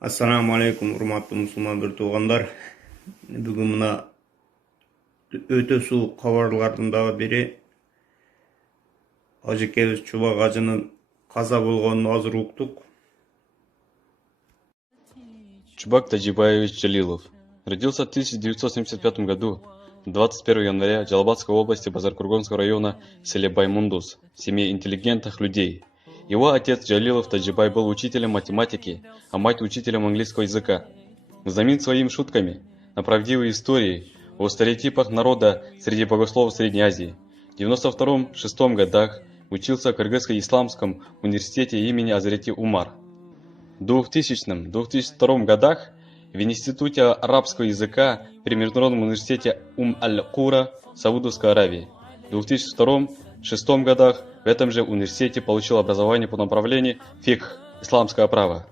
Assalamu alaikum urmatlı musulman bir tuğanlar. Bugün muna öte soğuk haberlerden daha biri Hacı Keviz Çubak Hacı'nın kaza bulganını hazır uqtuk. Чубак Таджибаевич Джалилов родился в 1975 году, 21 января, Джалабадской области Базаркурганского района в селе Баймундус, в семье интеллигентных людей. Его отец Джалилов Таджибай был учителем математики, а мать учителем английского языка. Знамен своими шутками на правдивые истории о стереотипах народа среди богословов Средней Азии. В 92-6 годах учился в Кыргызско-Исламском университете имени Азрети Умар. В 2000-2002 годах в Институте арабского языка при Международном университете Аль-Кура, Саудовской Аравии. В 2002-2006 годах в этом же университете получил образование по направлению фикх, исламское право.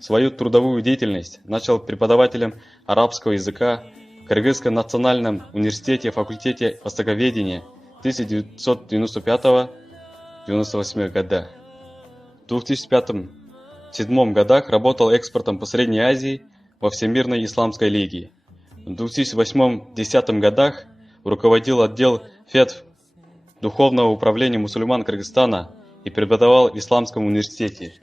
Свою трудовую деятельность начал преподавателем арабского языка в Кыргызском национальном университете факультете востоковедения 1995-1998 года. В 2005-2007 годах работал экспортом по Средней Азии во Всемирной Исламской Лиге. В 2008-2010 годах руководил отдел ФЕД Духовного управления мусульман Кыргызстана и преподавал в Исламском университете.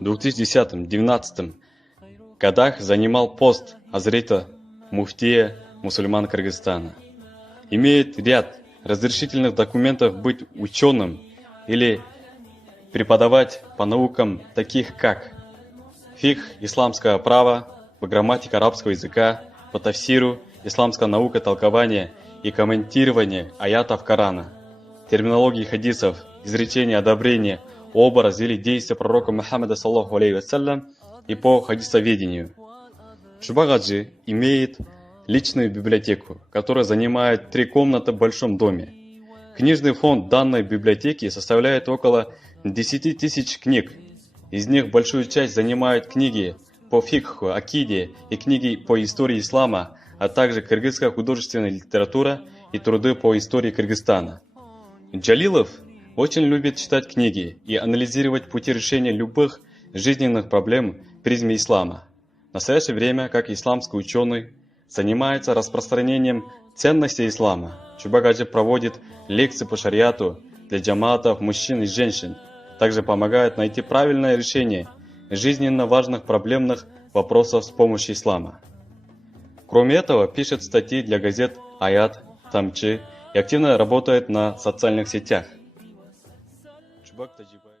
В 2010-2019 годах занимал пост Азрета Муфтия мусульман Кыргызстана. Имеет ряд разрешительных документов быть ученым или преподавать по наукам таких как фикх, исламское право, по грамматике арабского языка, по тафсиру, исламская наука толкования и комментирование аятов Корана, терминологии хадисов, изречения одобрения, образ или действия пророка Мухаммада саллаху алейхи вассалям и по хадисоведению. Чубак Хаджи имеет личную библиотеку, которая занимает 3 комнаты в большом доме. Книжный фонд данной библиотеки составляет около 10 тысяч книг. Из них большую часть занимают книги по фикху, акиде и книги по истории ислама, а также кыргызская художественная литература и труды по истории Кыргызстана. Джалилов очень любит читать книги и анализировать пути решения любых жизненных проблем в призме ислама. В настоящее время, как исламский ученый, занимается распространением ценностей ислама. Чубак Хаджи проводит лекции по шариату для джамаатов, мужчин и женщин. Также помогает найти правильное решение жизненно важных проблемных вопросов с помощью ислама. Кроме этого, пишет статьи для газет «Аят», «Тамчи» и активно работает на социальных сетях. Чубак Таджибай.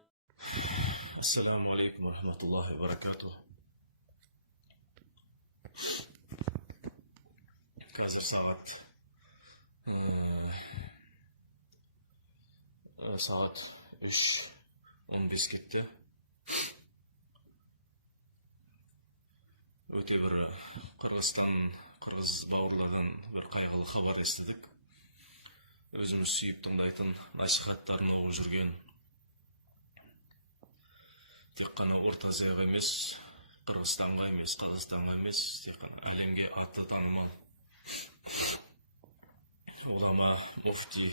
Ассаламу алейкум рахматуллахи баракату. Қазір сағат 3:15 кетті. Өте бір қырғыз бауырлардан бір қайғылы хабар естідік. Өзіміз сүйіп тыңдайтын насихаттарын оқып жүрген, тек қана Орта Азияға емес, Қырғызстанға емес, Қазақстанға емес, тек қана әлемге аты танымал ғұлама муфти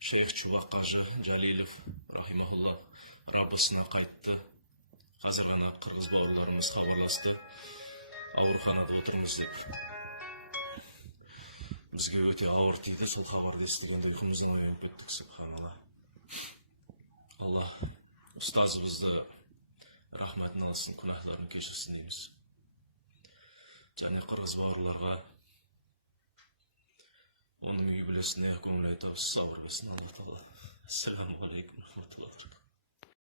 шейх Чубак Қажы Джалилов рахимахулла раббысына қайтты. Қазір ғана қырғыз бауырларымыз хабарласты, ауруханада отырмыз деп. Бізге өте ауыр тиді, сол хабарды естігенде ұйқымыздан оянып кеттік, субханалла. Алла ұстазымызды рахметін алсын, күнәһларын кешірсін дейміз. Және қырғыз бауырларға оның үй білесіне көңіл айтып сабыр берсін, Алла Тағала. Ассаламу алейкум рахматуллахи.